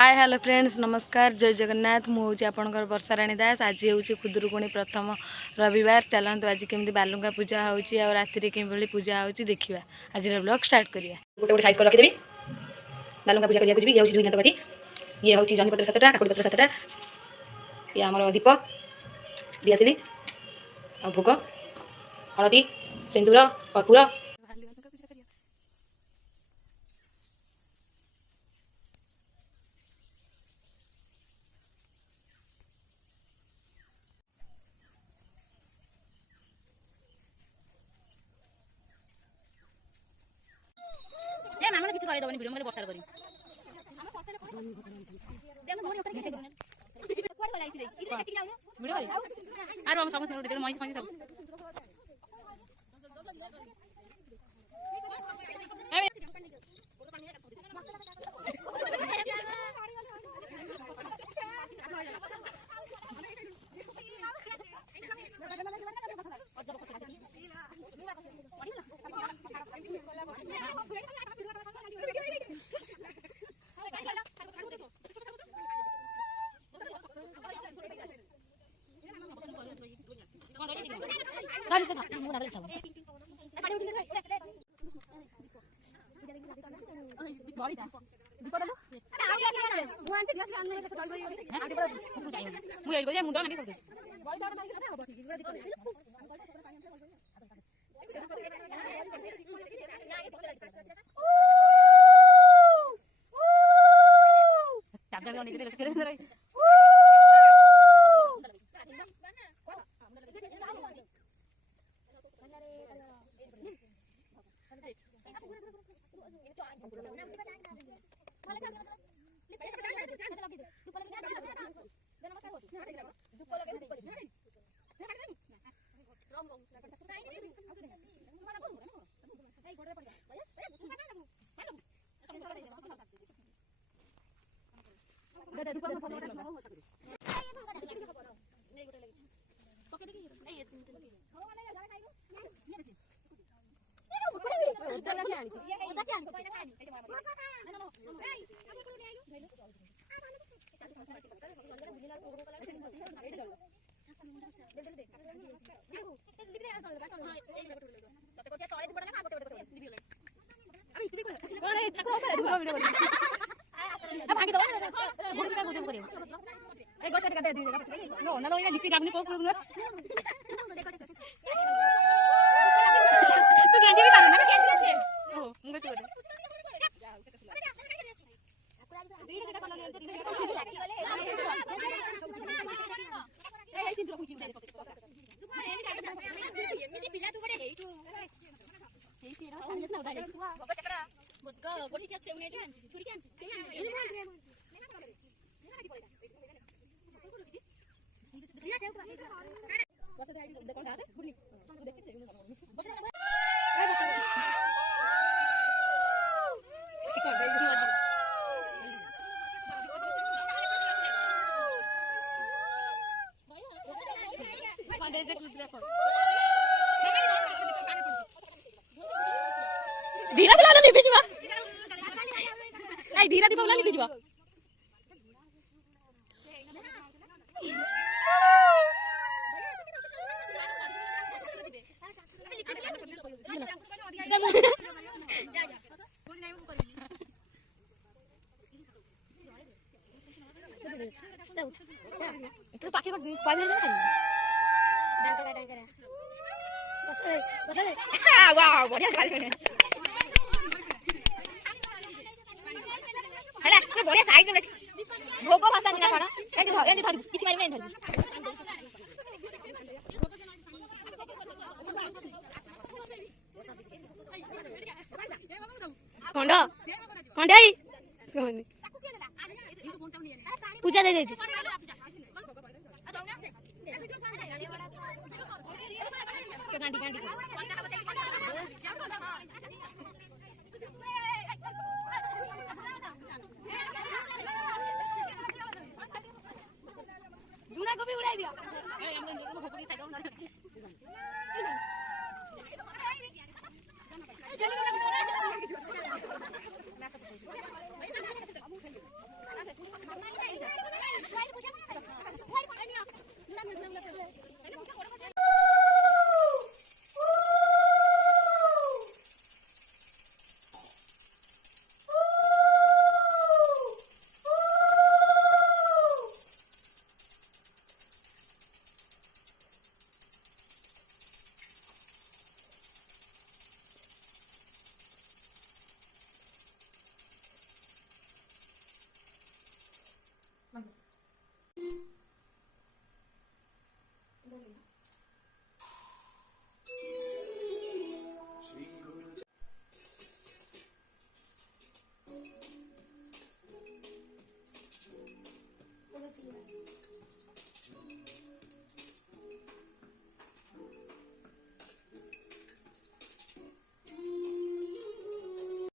hi hello friends नमस्कार जय जगन्नाथ मुझे आपंकर वर्षाराणी दास आज हूँ खुदुरुकुणी प्रथम रविवार चलतु आज केमी बालुंगा पूजा होची और राति किभली पूजा होची देखिए आज ब्लॉग स्टार्ट करिया गोटे गोटे साइज कर रखिदेवी बालुंगा पूजा करिया ये हूँ दुई घंटा कटी ये हूँ जह्नी पत्र 7टा काकुड़ी पत्र 7टा ये आमर दीप दिआसिली आ भोग हलदी सिंदूर कर्पूर धीरा दिला लिपि जीवा धीरा दीप लिपि जीवा तो पाखी पानी में खाई बस वाह बढ़िया गाली करे हैला तो बढ़िया साइज में भोग भाषा निना कण एंदी धरि किछि मारि नै धरि कोंडा कोंडाई पूजा दे दे जुना को भी उड़ाई दिया